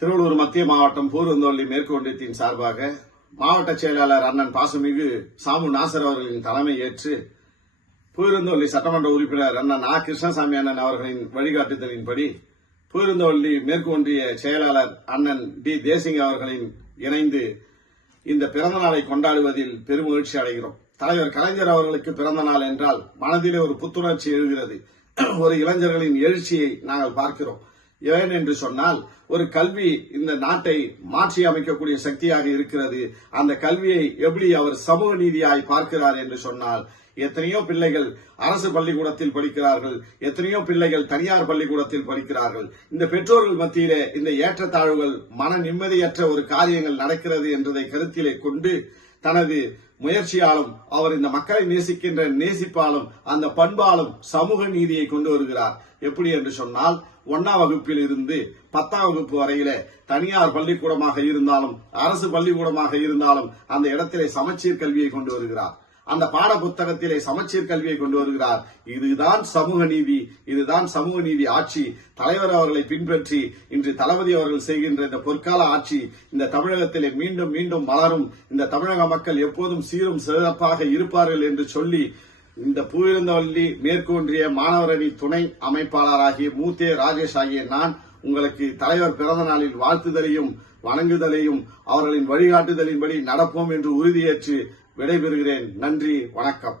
திருவள்ளூர் மத்திய மாவட்டம் பூர்வந்தோள்ளி மேற்கு ஒன்றியத்தின் சார்பாக மாவட்ட செயலாளர் அண்ணன் பாசமிகு சாமு நாசர் அவர்களின் தலைமை ஏற்று பூர்வந்தோள்ளி சட்டமன்ற உறுப்பினர் அண்ணன் ஆ கிருஷ்ணசாமி அண்ணன் அவர்களின் வழிகாட்டுதலின்படி பூர்வந்தோள்ளி மேற்கு ஒன்றிய செயலாளர் அண்ணன் டி தேசிங் அவர்களின் இணைந்து இந்த பிறந்த நாளை கொண்டாடுவதில் பெருமகிழ்ச்சி அடைகிறோம். தலைவர் கலைஞர் அவர்களுக்கு பிறந்த நாள் என்றால் மனதிலே ஒரு புத்துணர்ச்சி எழுகிறது. ஒரு இளைஞர்களின் எழுச்சியை நாங்கள் பார்க்கிறோம். ஏன் என்று சொன்னால், ஒரு கல்வி இந்த நாட்டை மாற்றி அமைக்கக்கூடிய சக்தியாக இருக்கிறது. அந்த கல்வியை எப்படி அவர் சமூக நீதியாய் பார்க்கிறார் என்று சொன்னால், எத்தனையோ பிள்ளைகள் அரசு பள்ளிக்கூடத்தில் படிக்கிறார்கள், எத்தனையோ பிள்ளைகள் தனியார் பள்ளிக்கூடத்தில் படிக்கிறார்கள். இந்த பெற்றோர்கள் மத்தியிலே இந்த ஏற்றத்தாழ்வுகள், மன நிம்மதியற்ற ஒரு காரியங்கள் நடக்கிறது என்பதை கருத்திலே கொண்டு தனது முயற்சியாலும் அவர் இந்த மக்களை நேசிக்கின்ற நேசிப்பாலும் அந்த பண்பாலும் சமூக நீதியை கொண்டு வருகிறார். எப்படி என்று சொன்னால், 1ஆம் வகுப்பில் இருந்து 10ஆம் வகுப்பு வரையில தனியார் பள்ளிக்கூடமாக இருந்தாலும் அரசு பள்ளிக்கூடமாக இருந்தாலும் அந்த இடத்திலே சமச்சீர் கல்வியை கொண்டு வருகிறார். அந்த பாட புத்தகத்திலே சமச்சீர் கல்வியை கொண்டு வருகிறார். இதுதான் சமூக நீதி, இதுதான் சமூக நீதி ஆட்சி. தலைவர் அவர்களை பின்பற்றி இன்று தளபதி அவர்கள் செய்கின்ற இந்த பொற்கால ஆட்சி இந்த தமிழகத்திலே மீண்டும் மீண்டும் மலரும். இந்த தமிழக மக்கள் எப்போதும் சீரும் சிறப்பாக இருப்பார்கள் என்று சொல்லி இந்த பூவிருந்தவல்லி மேற்கு ஒன்றிய மாணவரணி துணை அமைப்பாளராகிய மூத்தே ராஜேஷ் ஆகிய நான் உங்களுக்கு தலைவர் பிறந்த நாளில் வாழ்த்துதலையும் வணங்குதலையும் அவர்களின் வழிகாட்டுதலின்படி நடப்போம் என்று உறுதியேற்று விடைபெறுகிறேன். நன்றி, வணக்கம்.